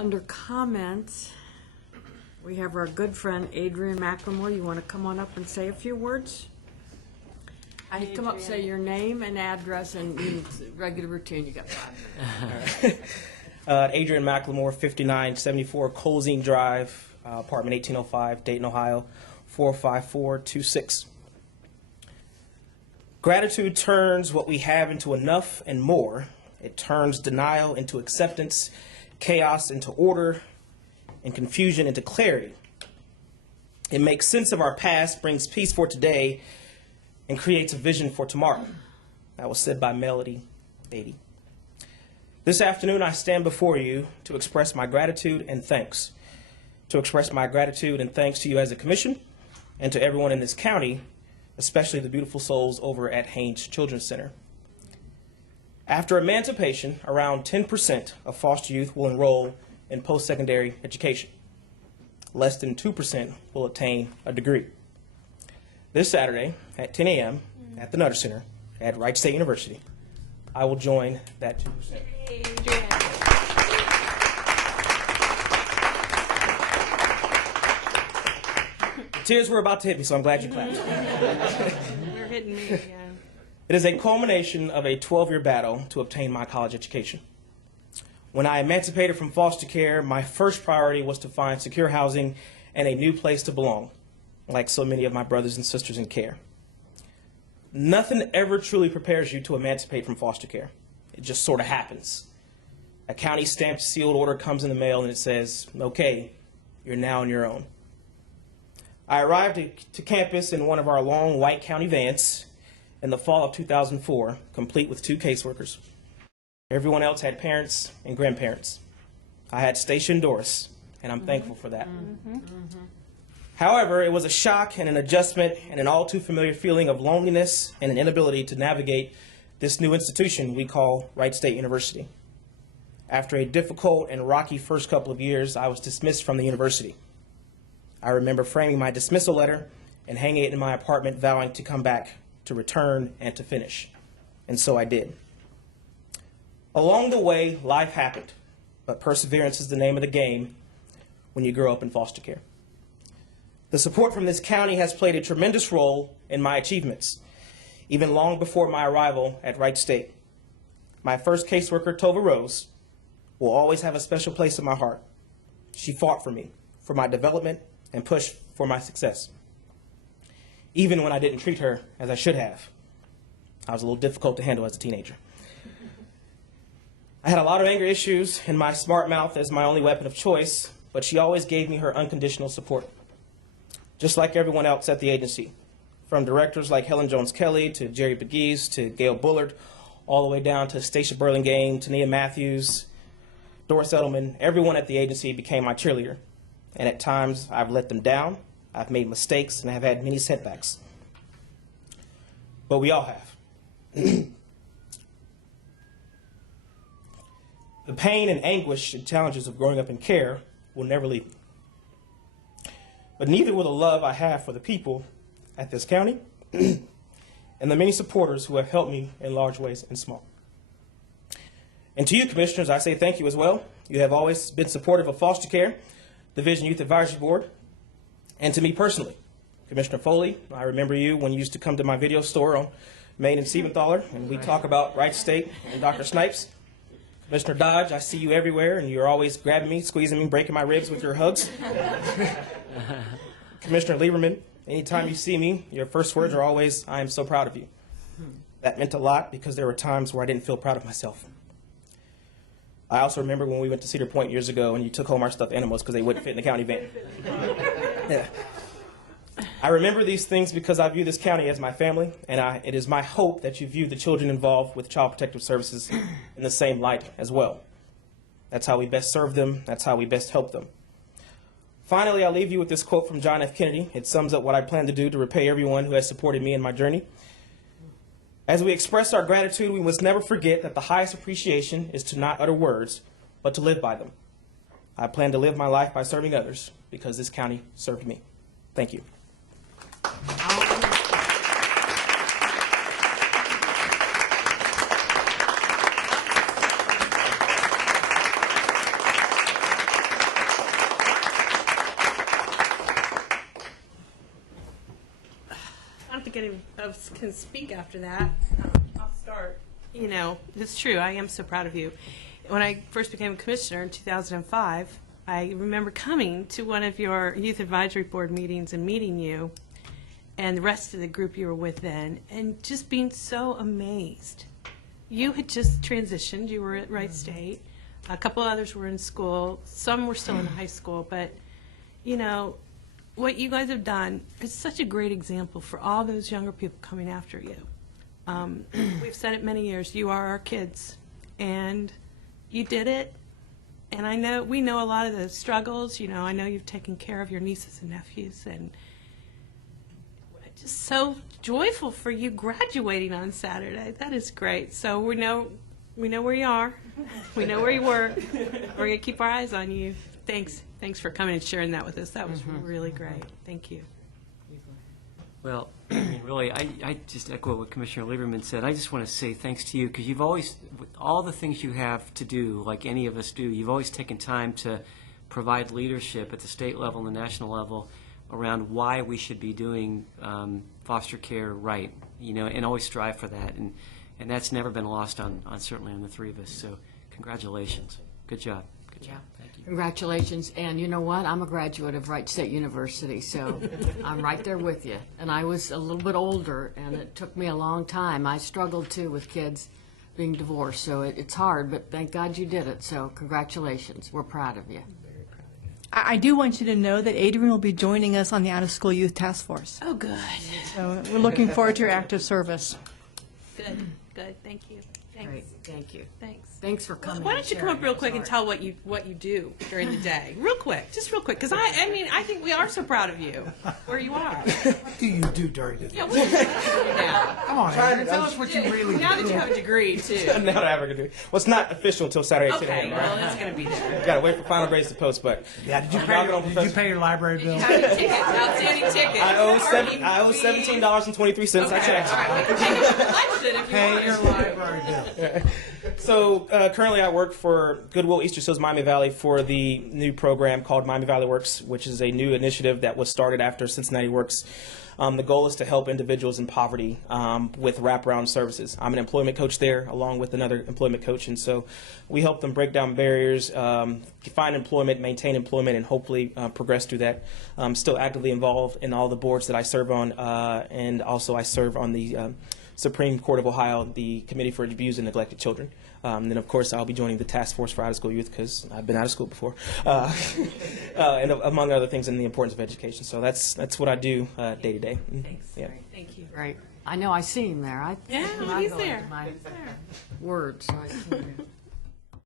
Under comments, we have our good friend Adrian McLemore. You want to come on up and say a few words? Hi, Come up, say your name and address, and regular routine. You got 5. Adrian McLemore, 5974 Colzine Drive, apartment 1805, Dayton, Ohio, 45426. Gratitude turns what we have into enough and more. It turns denial into acceptance, chaos into order, and confusion into clarity. It makes sense of our past, brings peace for today, and creates a vision for tomorrow. That was said by Melody Beatty. This afternoon, I stand before you to express my gratitude and thanks. To express my gratitude and thanks to you as a commission and to everyone in this county, especially the beautiful souls over at Haynes Children's Center. After emancipation, around 10% of foster youth will enroll in post-secondary education. Less than 2% will attain a degree. This Saturday at 10 a.m. at the Nutter Center at Wright State University, I will join that 2%. Adrian. Tears were about to hit me, so I'm glad you clapped. They're hitting me, yeah. It is a culmination of a 12-year battle to obtain my college education. When I emancipated from foster care, my first priority was to find secure housing and a new place to belong, like so many of my brothers and sisters in care. Nothing ever truly prepares you to emancipate from foster care. It just sort of happens. A county stamped sealed order comes in the mail and it says, okay, you're now on your own. I arrived to campus in one of our long white county vans in the fall of 2004, complete with 2 caseworkers. Everyone else had parents and grandparents. I had Stacia Doris, and I'm thankful for that. However, it was a shock and an adjustment and an all too familiar feeling of loneliness and an inability to navigate this new institution we call Wright State University. After a difficult and rocky first couple of years, I was dismissed from the university. I remember framing my dismissal letter and hanging it in my apartment, vowing to come back, to return, and to finish. And so I did. Along the way, life happened, but perseverance is the name of the game when you grow up in foster care. The support from this county has played a tremendous role in my achievements, even long before my arrival at Wright State. My first caseworker, Tova Rose, will always have a special place in my heart. She fought for me, for my development, and pushed for my success. Even when I didn't treat her as I should have. I was a little difficult to handle as a teenager. I had a lot of anger issues and my smart mouth as my only weapon of choice, but she always gave me her unconditional support. Just like everyone else at the agency, from directors like Helen Jones-Kelly to Jerry Beguise to Gail Bullard, all the way down to Stacia Burlingame, Tania Matthews, Doris Edelman, everyone at the agency became my cheerleader. And at times, I've let them down, I've made mistakes, and have had many setbacks. But we all have. The pain and anguish and challenges of growing up in care will never leave me. But neither will the love I have for the people at this county and the many supporters who have helped me in large ways and small. And to you, commissioners, I say thank you as well. You have always been supportive of foster care, the Vision Youth Advisory Board, and to me personally. Commissioner Foley, I remember you when you used to come to my video store on Main and Siebenthaler, and we talk about Wright State and Dr. Snipes. Commissioner Dodge, I see you everywhere, and you're always grabbing me, squeezing me, breaking my ribs with your hugs. Commissioner Lieberman, anytime you see me, your first words are always, I am so proud of you. That meant a lot because there were times where I didn't feel proud of myself. I also remember when we went to Cedar Point years ago and you took home our stuffed animals because they wouldn't fit in the county van. Yeah. I remember these things because I view this county as my family, and it is my hope that you view the children involved with Child Protective Services in the same light as well. That's how we best serve them. That's how we best help them. Finally, I'll leave you with this quote from John F. Kennedy. It sums up what I plan to do to repay everyone who has supported me in my journey. As we express our gratitude, we must never forget that the highest appreciation is to not utter words, but to live by them. I plan to live my life by serving others because this county served me. Thank you. think any of us can speak after that. I'll start. You know, it's true. I am so proud of you. When I first became a commissioner in 2005, I remember coming to one of your youth advisory board meetings and meeting you and the rest of the group you were with then, and just being so amazed. You had just transitioned. You were at Wright State. A couple others were in school. Some were still in high school. But, you know, what you guys have done is such a great example for all those younger people coming after you. We've said it many years. You are our kids. And you did it. And I know we know a lot of the struggles. You know, I know you've taken care of your nieces and nephews. And just so joyful for you graduating on Saturday. That is great. So we know where you are. We know where you work. We're going to keep our eyes on you. Thanks for coming and sharing that with us. That was really great. Thank you. Well, I mean, really, I just echo what Commissioner Lieberman said. I just want to say thanks to you because you've always, with all the things you have to do, like any of us do, you've always taken time to provide leadership at the state level and the national level around why we should be doing foster care right, you know, and always strive for that. And that's never been lost on certainly on the three of us. So congratulations. Good job. Good job. Thank you. Congratulations. And you know what? I'm a graduate of Wright State University, so I'm right there with you. And I was a little bit older, and it took me a long time. I struggled, too, with kids being divorced, so it's hard, but thank God you did it. So congratulations. We're proud of you. I do want you to know that Adrian will be joining us on the Out-of-School Youth Task Force. Oh, good. So we're looking forward to your active service. Good. Thank you. Thanks. Great. Thank you. Thanks. Thanks for coming. Why and don't you come sharing. up real quick Sorry. and tell what you do during the day, real quick, just real quick, because I mean I think we are so proud of you where you are. What do you do during the day? Yeah, what do you do now? Come on, Adrian, tell us what you really Now do. that you have a degree too. Now that I have a degree. Well, it's not official until Saturday at 10 Okay, a.m., well right? it's gonna be there. Got to wait for final grades to post, but Yeah, did you Professor- pay your library bill? How many tickets? Outstanding tickets. I owe $17.23. I checked. All right, we can take it for lunch then if you Pay want. your library bill. So currently I work for Goodwill Eastern Hills Miami Valley for the new program called Miami Valley Works, which is a new initiative that was started after Cincinnati Works. The goal is to help individuals in poverty with wraparound services. I'm an employment coach there along with another employment coach, and so we help them break down barriers, find employment, maintain employment, and hopefully progress through that. I'm still actively involved in all the boards that I serve on, and also I serve on the Supreme Court of Ohio, the Committee for Abused and Neglected Children. Then, of course, I'll be joining the Task Force for Out-of-School Youth because I've been out of school before, and among other things in the importance of education. So that's what I do day to day. Thanks. Yeah. Thank you. Great. I know I see him there. Yeah, I he's go there. into my He's there. words. So I see him.